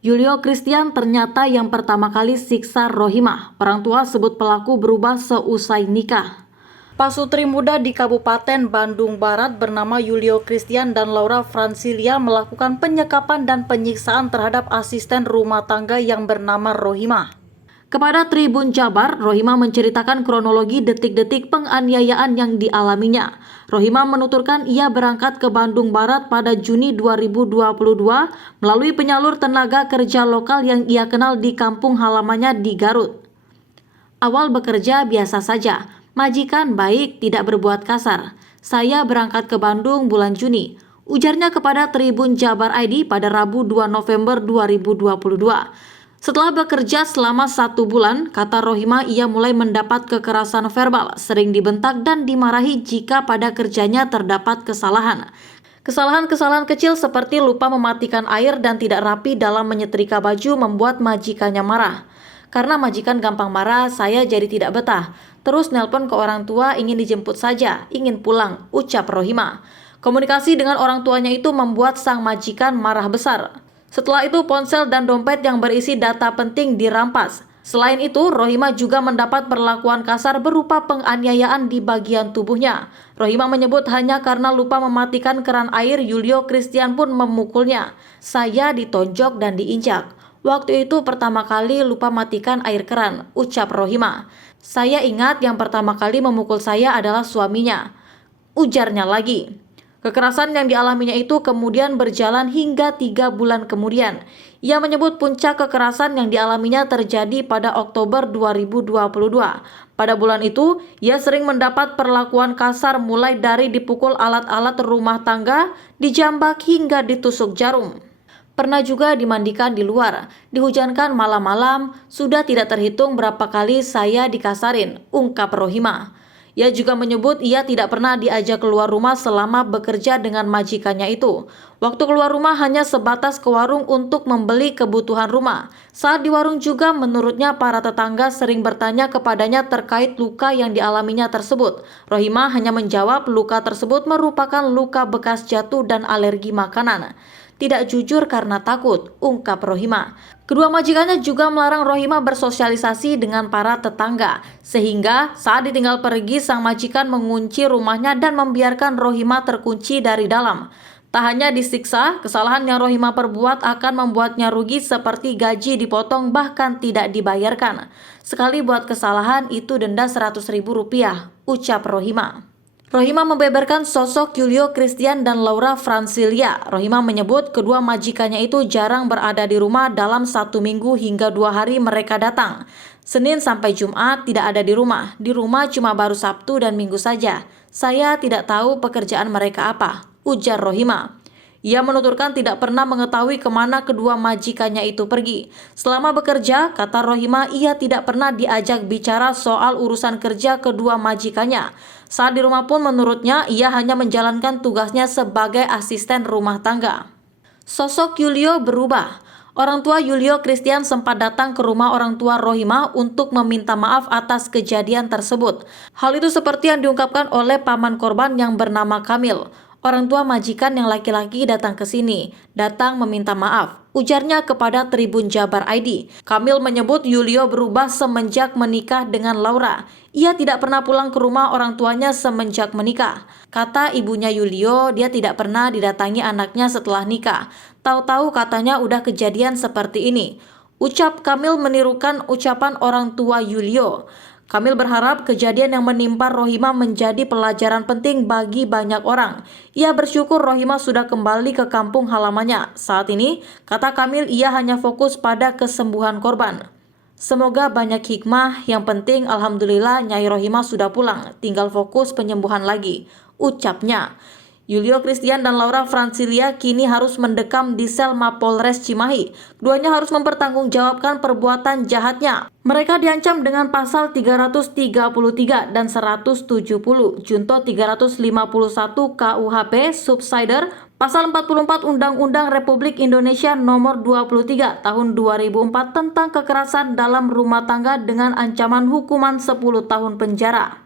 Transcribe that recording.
Yulio Christian ternyata yang pertama kali siksa Rohimah. Orang tua sebut pelaku berubah seusai nikah. Pasutri muda di Kabupaten Bandung Barat bernama Yulio Christian dan Laura Francilia melakukan penyekapan dan penyiksaan terhadap asisten rumah tangga yang bernama Rohimah. Kepada Tribun Jabar, Rohimah menceritakan kronologi detik-detik penganiayaan yang dialaminya. Rohimah menuturkan ia berangkat ke Bandung Barat pada Juni 2022 melalui penyalur tenaga kerja lokal yang ia kenal di kampung halamannya di Garut. Awal bekerja biasa saja, majikan baik, tidak berbuat kasar. Saya berangkat ke Bandung bulan Juni, ujarnya kepada Tribun Jabar ID pada Rabu 2 November 2022. Setelah bekerja selama 1 bulan, kata Rohimah, ia mulai mendapat kekerasan verbal, sering dibentak dan dimarahi jika pada kerjanya terdapat kesalahan. Kesalahan-kesalahan kecil seperti lupa mematikan air dan tidak rapi dalam menyetrika baju membuat majikannya marah. Karena majikan gampang marah, saya jadi tidak betah. Terus nelpon ke orang tua ingin dijemput saja, ingin pulang, ucap Rohimah. Komunikasi dengan orang tuanya itu membuat sang majikan marah besar. Setelah itu ponsel dan dompet yang berisi data penting dirampas. Selain itu, Rohimah juga mendapat perlakuan kasar berupa penganiayaan di bagian tubuhnya. Rohimah menyebut hanya karena lupa mematikan keran air, Yulio Christian pun memukulnya. Saya ditonjok dan diinjak. Waktu itu pertama kali lupa matikan air keran, ucap Rohimah. Saya ingat yang pertama kali memukul saya adalah suaminya, ujarnya lagi. Kekerasan yang dialaminya itu kemudian berjalan hingga 3 bulan kemudian. Ia menyebut puncak kekerasan yang dialaminya terjadi pada Oktober 2022. Pada bulan itu, ia sering mendapat perlakuan kasar mulai dari dipukul alat-alat rumah tangga, dijambak hingga ditusuk jarum. Pernah juga dimandikan di luar, dihujankan malam-malam, sudah tidak terhitung berapa kali saya dikasarin, ungkap Rohimah. Ia juga menyebut ia tidak pernah diajak keluar rumah selama bekerja dengan majikannya itu. Waktu keluar rumah hanya sebatas ke warung untuk membeli kebutuhan rumah. Saat di warung juga menurutnya para tetangga sering bertanya kepadanya terkait luka yang dialaminya tersebut. Rohimah hanya menjawab luka tersebut merupakan luka bekas jatuh dan alergi makanan. Tidak jujur karena takut, ungkap Rohimah. Kedua majikannya juga melarang Rohimah bersosialisasi dengan para tetangga, sehingga saat ditinggal pergi sang majikan mengunci rumahnya dan membiarkan Rohimah terkunci dari dalam. Tak hanya disiksa, kesalahan yang Rohimah perbuat akan membuatnya rugi seperti gaji dipotong bahkan tidak dibayarkan. Sekali buat kesalahan itu denda Rp100.000, ucap Rohimah. Rohimah membeberkan sosok Yulio Christian dan Laura Francilia. Rohimah menyebut kedua majikannya itu jarang berada di rumah dalam 1 minggu hingga 2 hari mereka datang. Senin sampai Jumat tidak ada di rumah. Di rumah cuma baru Sabtu dan Minggu saja. Saya tidak tahu pekerjaan mereka apa, ujar Rohimah. Ia menuturkan tidak pernah mengetahui kemana kedua majikannya itu pergi. Selama bekerja, kata Rohimah, ia tidak pernah diajak bicara soal urusan kerja kedua majikannya. Saat di rumah pun menurutnya ia hanya menjalankan tugasnya sebagai asisten rumah tangga. Sosok Yulio berubah. Orang tua Yulio Christian sempat datang ke rumah orang tua Rohimah untuk meminta maaf atas kejadian tersebut. Hal itu seperti yang diungkapkan oleh paman korban yang bernama Kamil. Orang tua majikan yang laki-laki datang ke sini, datang meminta maaf, ujarnya kepada Tribun Jabar ID. Kamil menyebut Yulio berubah semenjak menikah dengan Laura. Ia tidak pernah pulang ke rumah orang tuanya semenjak menikah. Kata ibunya Yulio, dia tidak pernah didatangi anaknya setelah nikah. Tahu-tahu katanya udah kejadian seperti ini. Ucap Kamil menirukan ucapan orang tua Yulio. Kamil berharap kejadian yang menimpa Rohimah menjadi pelajaran penting bagi banyak orang. Ia bersyukur Rohimah sudah kembali ke kampung halamannya. Saat ini, kata Kamil, ia hanya fokus pada kesembuhan korban. Semoga banyak hikmah, yang penting alhamdulillah Nyai Rohimah sudah pulang, tinggal fokus penyembuhan lagi, ucapnya. Yulio Christian dan Laura Francilia kini harus mendekam di sel Mapolres Cimahi. Keduanya harus mempertanggungjawabkan perbuatan jahatnya. Mereka diancam dengan pasal 333 dan 170, junto 351 KUHP Subsider, pasal 44 Undang-Undang Republik Indonesia Nomor 23 Tahun 2004 tentang kekerasan dalam rumah tangga dengan ancaman hukuman 10 tahun penjara.